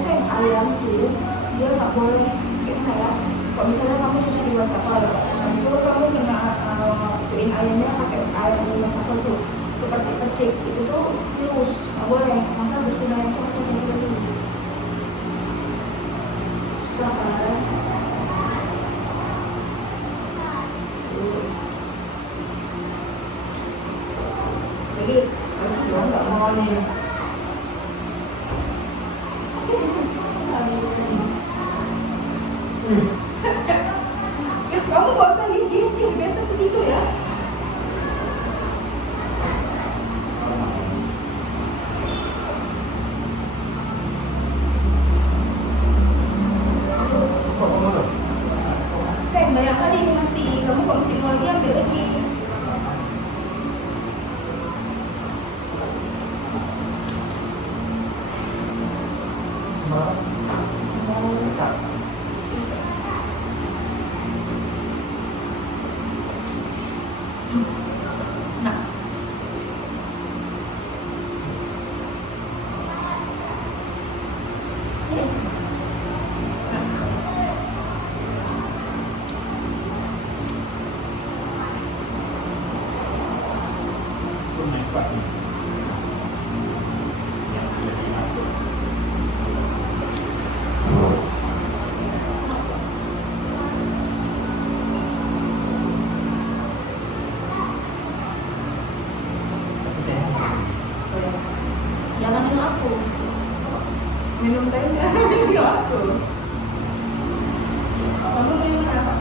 Saya ayam tuh dia nggak boleh gimana ya, kalau misalnya kamu cuci di wastafel, habis itu kamu kena tuin ayamnya pakai air di wastafel tuh percik-percik itu tuh virus, nggak boleh, maka bersihin ayam tuh langsung dulu. Susah kan? Jadi kalau nggak mau nih. Ya kamu gak usah lihat ya, biasa segitu ya. Saya bayangkan ini masih, kamu kalau masih mau lagi ambil lagi. Jangan minum aku, minum tehnya, minum aku. Kamu minum apa?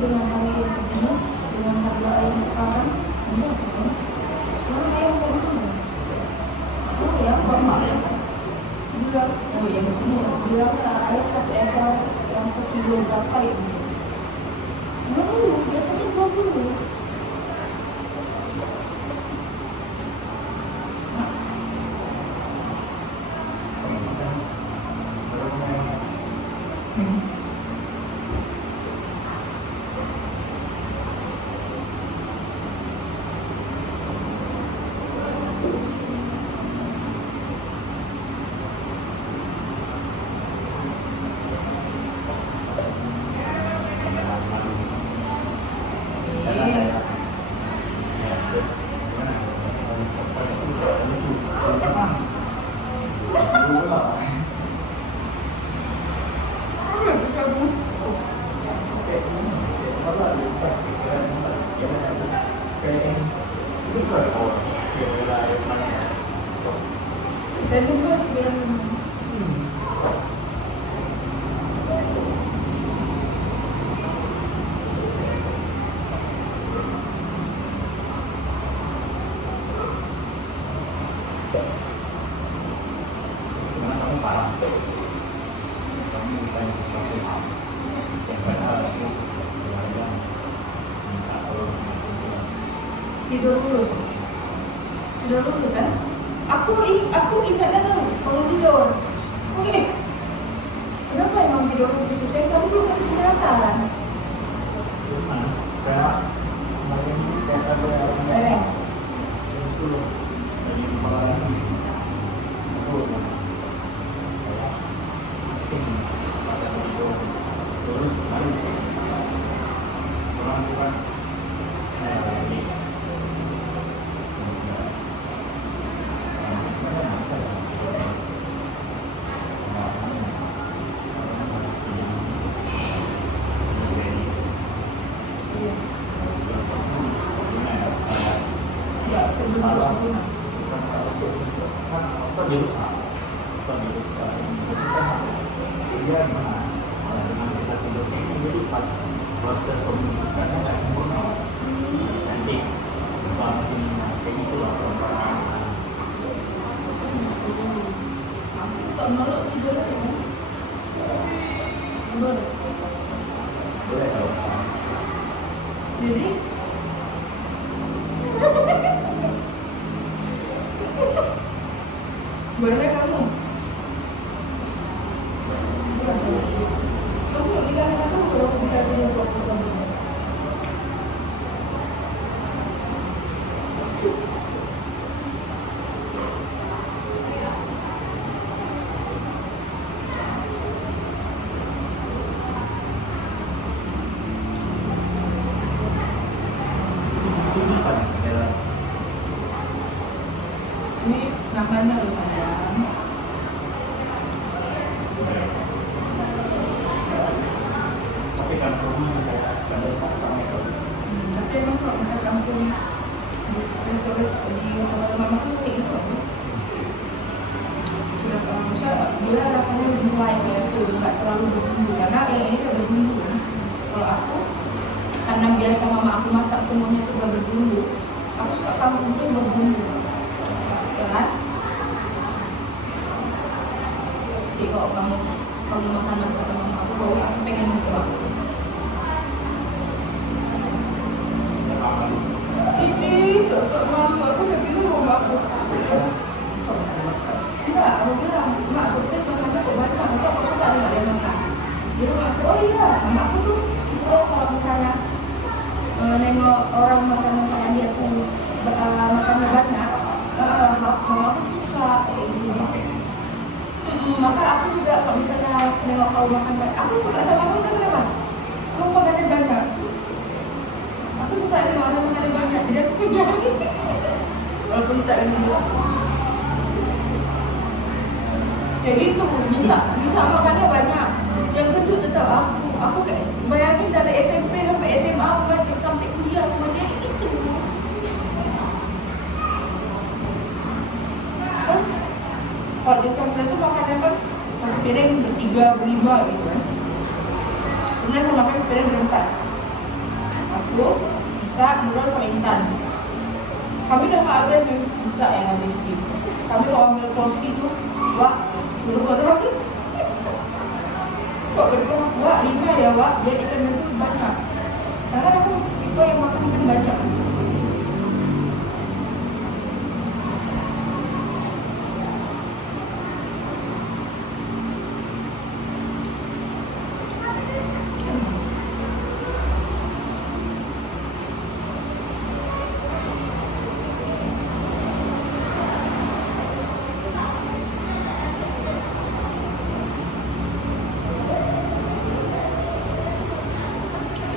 Dengan harga ini, dengan harga ayam sekarang, ini sesuai. Sekarang ayam berapa? Oh ya, normal ya. Bilang, oh ya begini, bilang ayam satu ekor yang sekilo berapa itu? Biasanya 20. Dan juga yang tidur lulus kan? Aku ingatnya tuh kalau tidur. Oke. Kenapa emang tidur begitu? Saya tadi belum kasih penjelasan. salah. sempurna. Bukan salah itu kan apa dirusak, bukan dirusak. Jadi kan dia benar. Dengan kita sebutnya ini jadi pas proses pembentukannya nggak sempurna. Nanti masih kayak gitu lah. Aku tak malu tidur lagi. Boleh. Boleh tahu. Jadi boleh kamu? Kamu bilang aku kalau aku bilang dia buat kamu. Cuma kan ya. Ini makannya loh sayang. Tapi kan rumah kayak ada sasang itu. Tapi emang kalau misalnya langsung resto-resto di hotel mama tuh kayak gitu sih. Sudah kalau misalnya dia rasanya lebih light ya tuh, nggak terlalu berbumbu karena yang ini udah berbumbu kan. Kalau aku karena biasa mama aku masak semuanya sudah berbumbu, aku suka kangkung tuh berbumbu, ya kan? Jadi kalau makan masakan mama aku bau asam pengen muntah. Ini sosok malu aku udah bilang sama aku. Enggak, aku bilang, mak supir makannya kok banyak, aku suka nggak dia makan. Dia bilang aku, oh iya, mama aku tuh, kalau misalnya nengok orang makan masakan dia tuh makannya banyak, mama aku suka kayak gitu. Maka aku juga kalau misalnya nengok kau makan banyak, aku suka sama kamu kan kenapa? Kau makannya banyak. Aku suka nengok orang makannya banyak, jadi aku kejar. Walaupun tak ada minum. Ya gitu, bisa makannya banyak. Yang kedua tetap aku kayak bayangin dari SMP sampai SMA aku banyak sampai kuliah aku banyak itu. Kan kalau di komplek itu makannya kan satu piring bertiga berlima gitu kan. Kemudian aku makan piring berempat. Aku bisa Nurul sama Intan. Kami udah nggak ada yang bisa yang habisin. Kami kalau ambil porsi itu, wah, dulu lagi. Kok berkurang, wah 5 ya wak, jadi kan itu banyak. Karena aku tipe yang makan ikan banyak.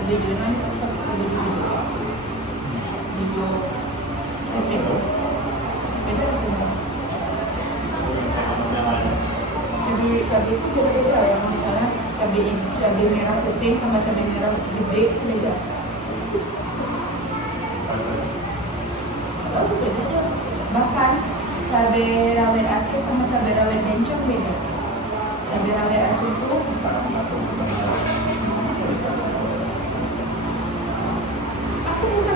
Video nanti video video beda semua. Jadi cabai itu beda ya, misalnya cabai merah putih sama cabai merah gede itu beda. Oh beda. Bahkan cabai rawit Aceh sama cabai rawit bencong beda. Cabai rawit Aceh itu bukan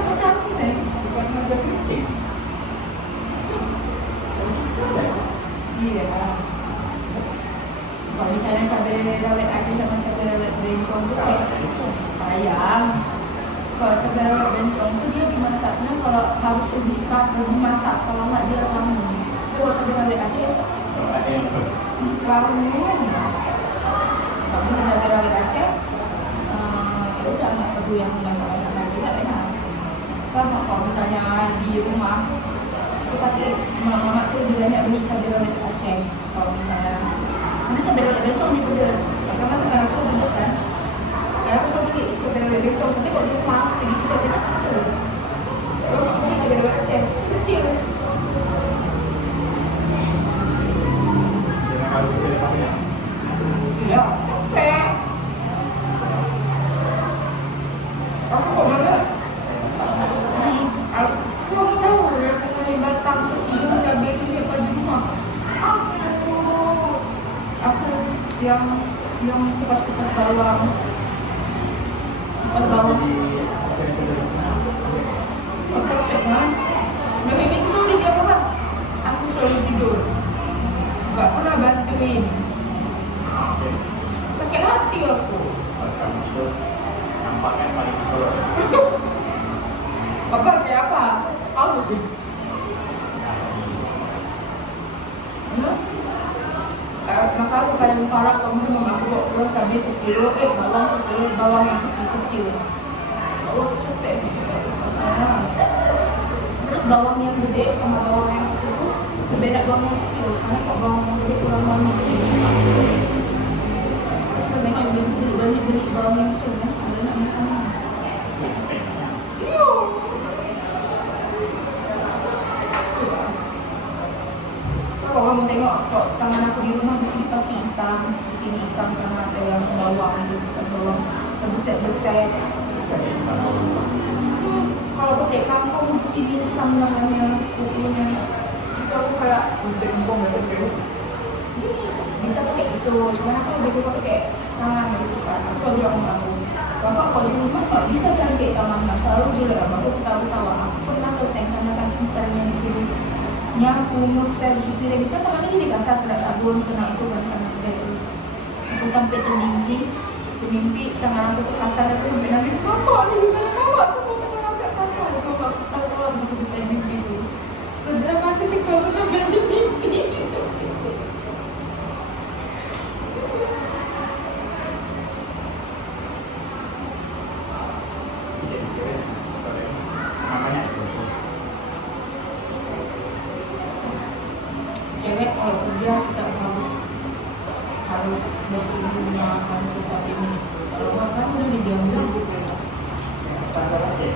petani saya, Bukan harga kritik. iya. Kalau misalnya cabai rawit Aceh sama cabai rawit bencong itu kayak sayang. Kalau cabai rawit bencong itu dia dimasaknya kalau harus lebih masak, kalau nggak dia lama. Kalau cabai rawit Aceh Kalau ada yang lama. Kalau cabai rawit Aceh, ya udah nggak perlu yang masak juga enak. Kalau misalnya di rumah itu pasti mama tuh bilangnya beli cabai rawit Aceh. Kalau misalnya ini cabai rawit bencong ini pedas, maka masa nggak aku pedas kan? Karena aku selalu beli cabai rawit bencong, tapi kok di rumah segitu cabainya pedas. Kalau aku beli cabai rawit Aceh kecil. jangan kalau kita pakai Iya, oke. Aku kok mana? Aku tahu ya, yang kupas bawang. Kupas bawang. Oke kan? Mami tidur di kamar. Aku selalu tidur. Gak pernah bantuin. Sakit hati aku. Kamu tidur nampak yang paling kolot. Apa kayak apa? Aku sih. Maka aku kadang kala kamu memang aku bawa cabai 1 kilo, bawang 1 kilo, bawang yang kecil-kecil. Bawang capek. Masalah. Terus bawang yang gede sama bawang yang kecil itu berbeda bawang yang kecil. Karena kok bawang yang gede kurang wangi. Banyak beli bawang yang kecil kan, ada nak makan. Kalau kamu tengok kok tangan aku di rumah di sini pasti hitam, ini hitam karena ada yang bawang gitu, bawang terbeset-beset. Kalau pakai kangkung di sini hitam tangannya, kukunya. Kalau kayak untuk kangkung nggak pakai. Bisa pakai pisau, cuma aku lebih suka pakai tangan gitu kan. Aku bilang aku, bapak kalau di rumah nggak bisa cari kayak tangan, nggak selalu jelek. Aku ketawa-ketawa. Aku pernah tuh sayang karena saking besarnya di sini. Nyapu, muter, supir gitu tangannya jadi basah, kena sabun, kena itu kan karena itu. Aku sampai termimpi tangan aku tuh kasar, aku sampai nangis. Bapak ini bukan bapak, semua tangan agak kasar. Kalau aku tahu begitu di mimpi itu. Sedramatis sih kalau sampai di mimpi. Cewek kalau kerja kita harus bersedia seperti ini. Kalau makan udah diam-diam. Standar aja.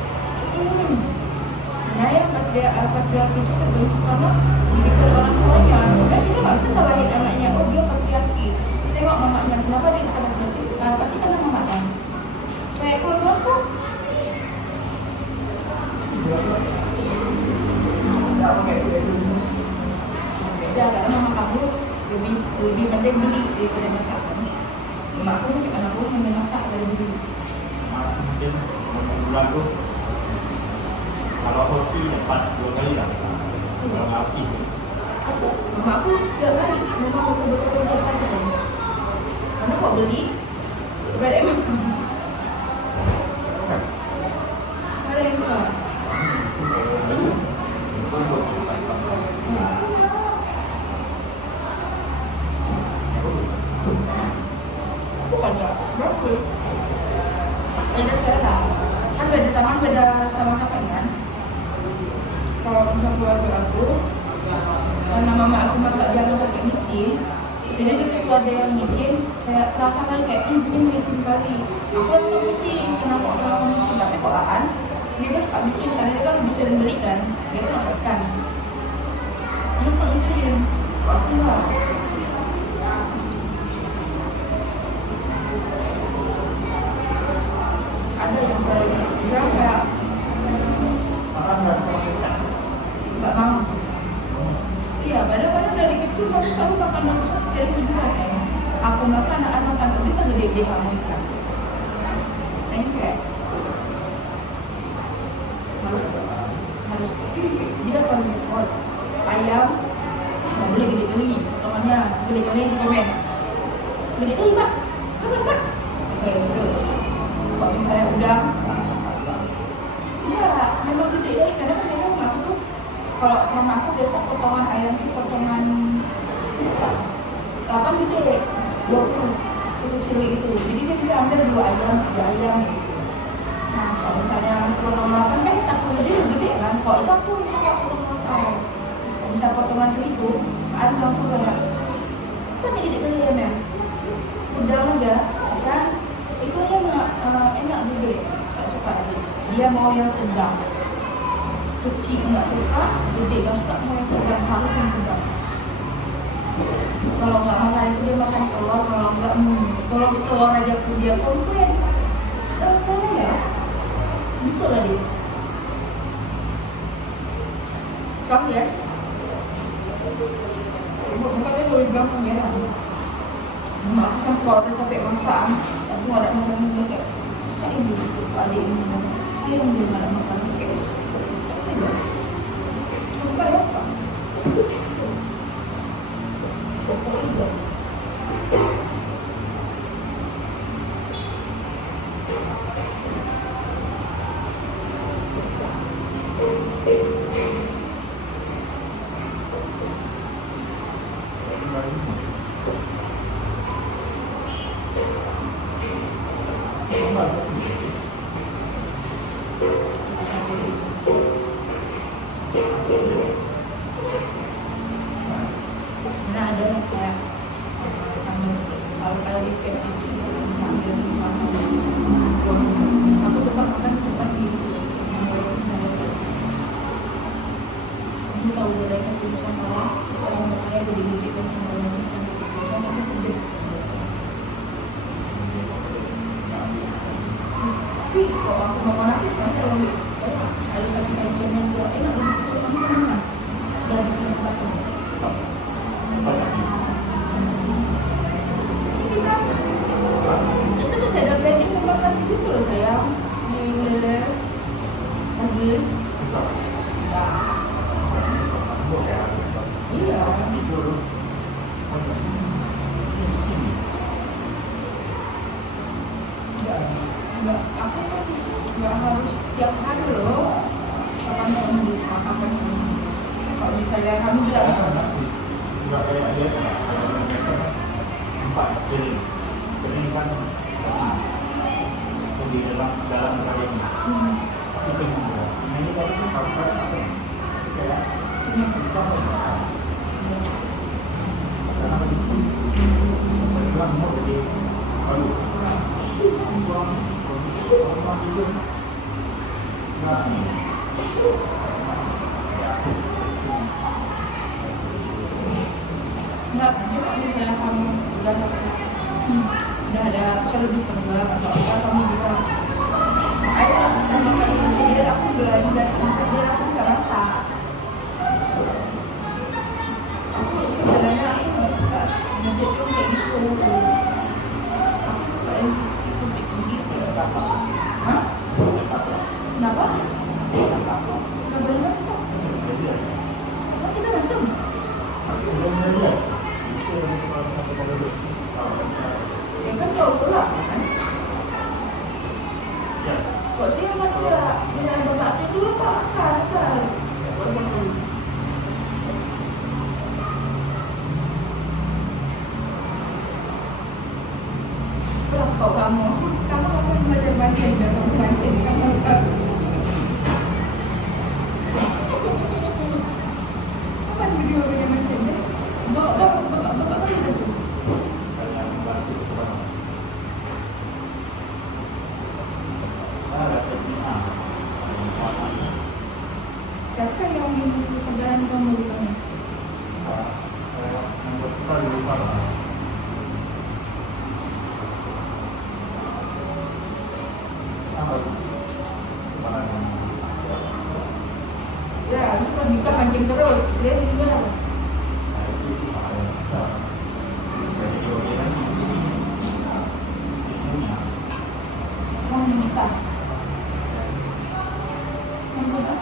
Nah yang patriarki itu terbentuk karena didikan orang tuanya. Sebenarnya kita nggak bisa salahin anaknya. Oh dia patriarki. Tengok mamanya, kenapa dia bisa patriarki? Pasti karena mamanya. Kayak keluarga tuh. Tidak pakai itu. Beda karena mama kamu lebih penting beli daripada masak. Mama aku mungkin anak aku hanya masak dari beli. Mungkin bulan tuh kalau roti dapat 2 kali dah besar. Kalau ngapi sih. Mama aku tiap hari, mama aku betul-betul tiap hari. Kamu kok beli? Sebab emang ada yang suka. Bukan ya, berapa? Beda selera. Kan beda taman, beda sama masakan kan? Kalau misalnya keluarga aku, karena mama aku masak jangan pakai micin, jadi ketika ada yang micin, kayak terasa kali kayak ini micin kali. Aku yang tahu sih kenapa orang micin, tapi kok Aan dia suka micin karena dia kan lebih sering beli kan, dia kan masakan. Kenapa micin? Aku enggak. Ada yang saya bilang kayak Makan nggak sama kita. nggak mau. Iya, kadang-kadang dari kecil aku selalu makan aku dari kedua kan. Aku makan, anak makan, tak bisa gede-gede kamu ikan. Kayak harus dia kalau buat ayam nggak boleh gede-gede, potongannya gede-gede di komen. Gede-gede pak, pak. Kayak gitu. Kalau misalnya udang, iya, memang gede-gede. Kadang kan memang aku tuh kalau mama aku biasa potongan ayam itu potongan 8 gede, 20 kecil itu. Jadi dia bisa ambil 2 ayam, 3 ayam. Nah, kalau misalnya potongan 8 kan satu gede gede kan. Kalau itu aku suka potong. Kalau misalnya potongan segitu, aku langsung kayak, apa nih gede-gede ya men? Udang aja, bisa. Itu dia enak gede, tak suka lagi. Dia mau yang sedang. Kecil nggak suka, gede nggak suka, mau yang sedang, harus yang sedang. Kalau nggak makan itu dia makan telur, kalau nggak kalau telur aja pun dia komplain. Setelah ya, bisa lah dia. Kamu ya? Bukannya boleh bilang pangeran. Mak aku sampai kalau udah capek masak, aku nggak ada makan juga kayak saya ibu adik ini, saya yang belum ada makan kayak tidak. Bukan ya apa? Sopor juga. Karena ada yang kayak sambil kalau di kayak sambil simpan aku tetap makan tempat di aku tahu ada satu nusantara orang makanya jadi didikan sama orang sampai sekarang tapi pedes tapi kalau aku makan aku kan selalu ada satu kajian dua enak lebih itu mana dari tempat ini itu tuh saya ada planning mau makan di situ loh sayang di lele lagi ya iya enggak aku kan nggak harus tiap hari loh kapan bisa kapan kalau misalnya kamu bilang nggak kayak dia empat jadi kan di dalam kalian itu juga nah ini tadi kan harus ada kayak ini kita karena di sini berjuang mau jadi aduh buang itu nah enggak, nanti kalau misalnya kamu udah ada saya lebih senggang atau apa kamu bilang ayo kita makan ini biar aku belanja biar aku bisa rasa aku sebenarnya aku nggak suka ngedit tuh kayak gitu aku suka yang gitu apa hah? Kenapa? Udah boleh masuk kok kita masuk? Ya kan kau pulang kan? Kok sih yang ada yang bapaknya juga tak masalah. Berapa kau kamu akan belajar bagian biar kamu mancing kamu tahu. Kapan video mancing deh? Bapak kan ada tuh. Siapa yang minum kerjaan kamu di mana? Ya, itu kan bisa mancing terus, saya juga. Mau nikah? Mau nikah?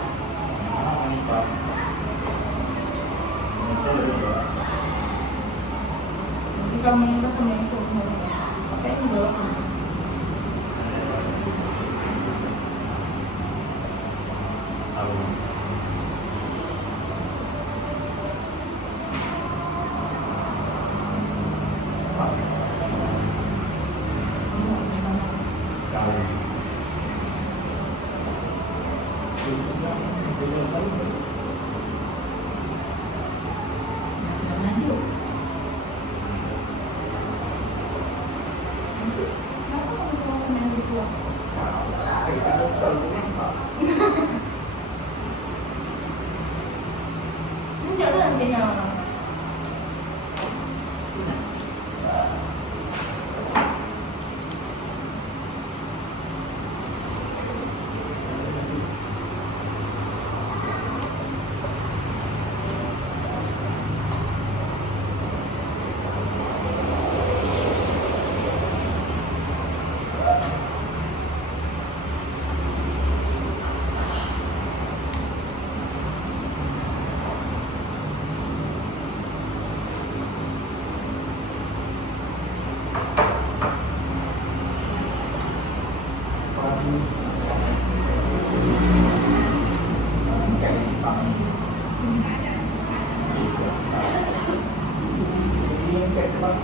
Jika menikah sama itu, pakai enggak? Jangan yuk. Kenapa kamu main di luar? Enggak ada nantinya.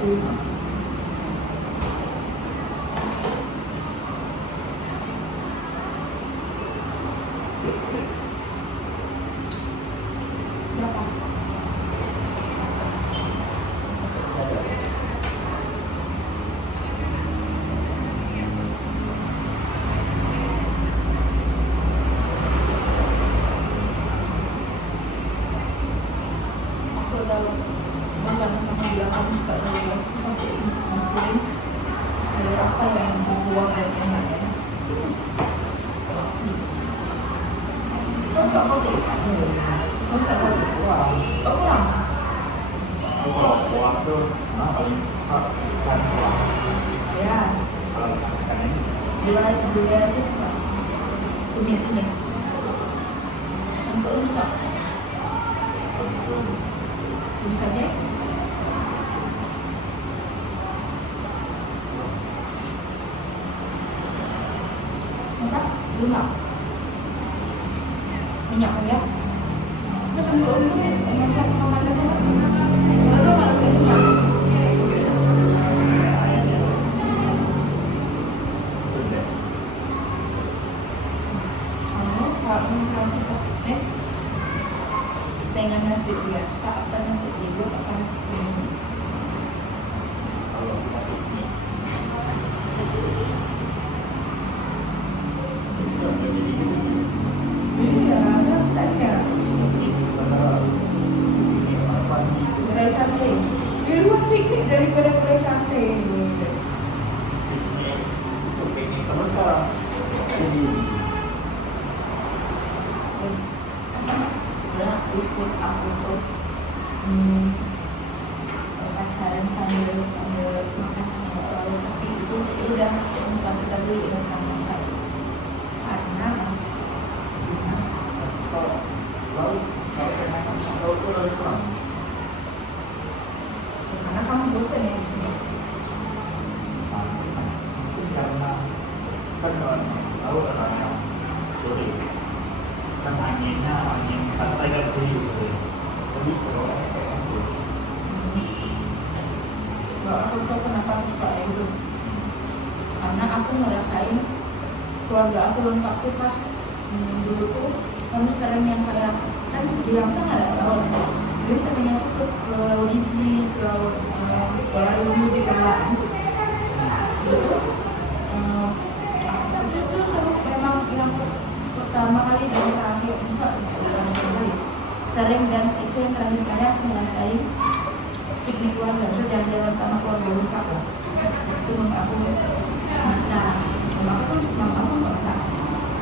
Berapa? Aku udah makan sama dia, kamu suka dari aku sampai ngumpulin sayur apa yang dibuang dan yang nggak enak. Kau suka roti? Kau suka roti? Kau kurang? Aku kalau kuah tuh paling suka ikan kuah. Ya, Kalau masakan ini gula aja suka. Tumis. Untuk suka. sorghum. Tumis aja. Masa? Lemak. Minyak ya. Mas untuk masak makanan saya. Kalau nggak ada minyak. Itu best. Pengen nasi biasa atau nasi liwet atau nasi kuning? Kalau kita piknik itu ada jadi Iya, ada tanya. ini apa nih? Gerai sate. Luar piknik daripada gerai sate. Piknik itu piknik teman kan jadi Sebenarnya bisnis aku tuh pacaran sambil makan sama lalu, tapi itu udah bukan kita beli udah sama saya karena kalau saya makan kalau itu lebih kurang. kamu bosan ya di sini. Mungkin karena kan kalau tahu orang sore kan angin pantai kan sih gitu ya. Jadi kalau Kalau aku tahu kenapa aku suka itu, karena aku ngerasain keluarga aku lengkap tuh pas dulu tuh kami sering yang kayak kan di Langsang ada laut, jadi seringnya tuh ke laut ini, ke laut dulu di Galang itu itu tuh seru, memang yang pertama kali dan terakhir enggak bukan kali sering, dan itu yang terakhir kali aku ngerasain piknik keluarga itu jalan-jalan sama keluarga lengkap lah. Itu mama aku bisa, mama aku nggak bisa,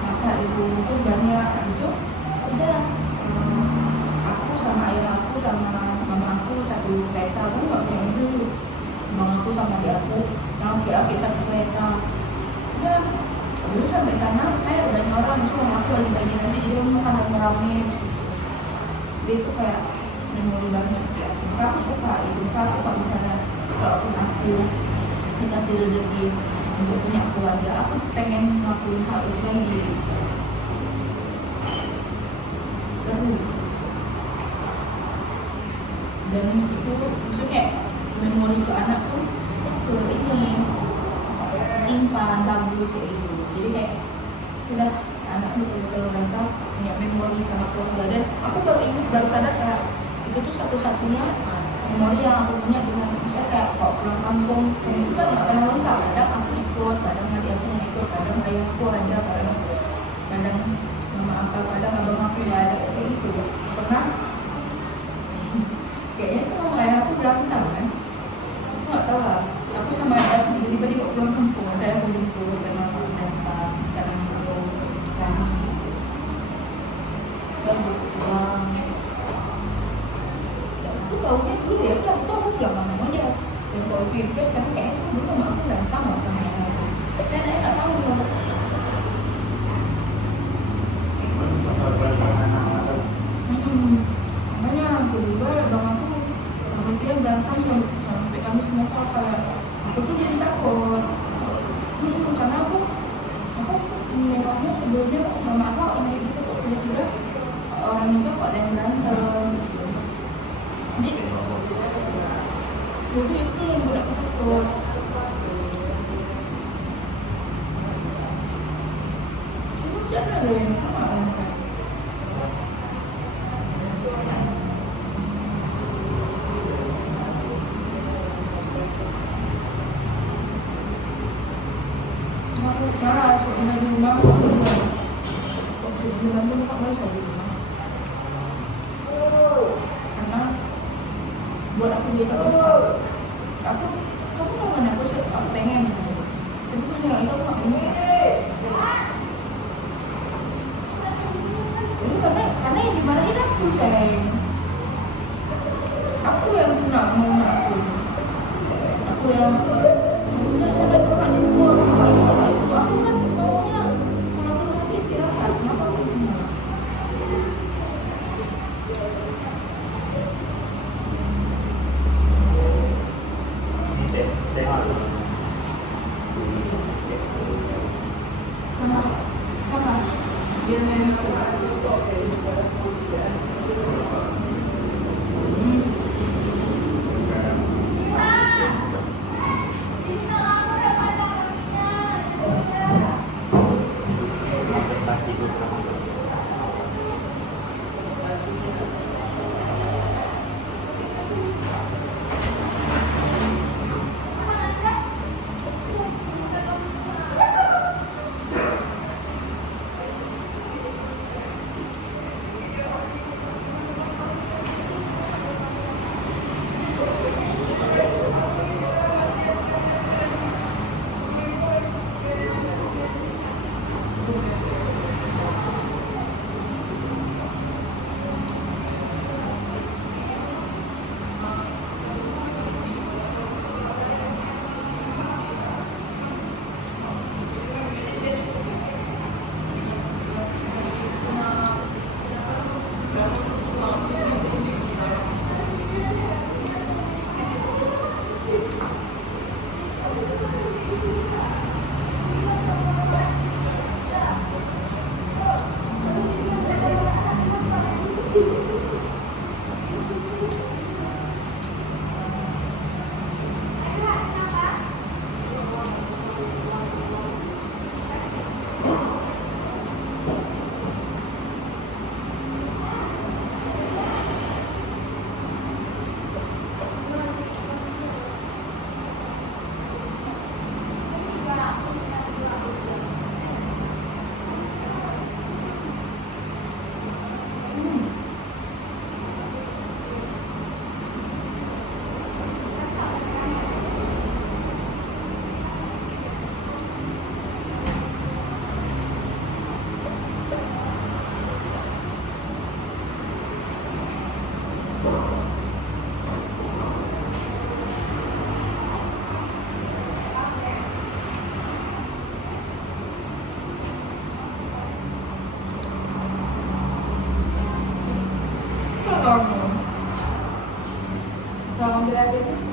maka ibu itu banyak itu udah aku sama ayah aku sama mama aku satu kereta, aku nggak punya itu, mama aku sama adik aku yang kira-kira satu kereta. Udah dulu sampai sana kayak udah orang itu mama aku lagi bagi nasi, dia makan rame-rame. Jadi itu kayak memori banget ya. Aku suka itu, aku kalau misalnya kalaupun aku dikasih rezeki untuk punya keluarga, aku pengen ngelakuin hal itu lagi. Seru. Dan itu maksudnya kayak memori ke anakku ke ini simpan bagus ya itu. Jadi kayak udah anak betul-betul rasa punya memori sama keluarga, dan aku baru sadar kayak itu tuh satu-satunya memori yang aku punya dengan misalnya kayak kalau pulang kampung itu kan nggak pernah lengkap, kadang aku ikut, kadang adik aku nggak ikut, kadang ayahku ada, kadang mama apa, kadang abang aku nggak ada, kayak gitu ya. Pernah kayaknya itu mama ayah aku berantem kan, aku nggak tahu lah, aku sama ayah aku tiba-tiba dia pulang kampung, saya aku jemput dan mama datang kadang aku kami dan pulang. Aku tahunya dulu ya udah aku pulang sama aja, dan kalau pikir kan kayaknya dulu sama aku datang loh sama ayah aku, dan ayah nggak tahu loh. Makanya aku juga abang aku sampai siang datang sampai kami semua kayak aku tuh jadi takut. Karena aku memangnya sebelumnya mama aku naik itu kok tiba-tiba orang itu kok ada yang berantem. Jadi itu yang dia cakap aku kamu tahu kan aku pengen tapi terus yang itu aku nggak pengen jadi karena yang dimarahin aku sayang aku yang kena mau aku yang udah sampai kakak jemput kakak itu aku kan maunya pulang ke rumah istirahat kenapa aku kena sama dia nenek Jangan ambil aja itu.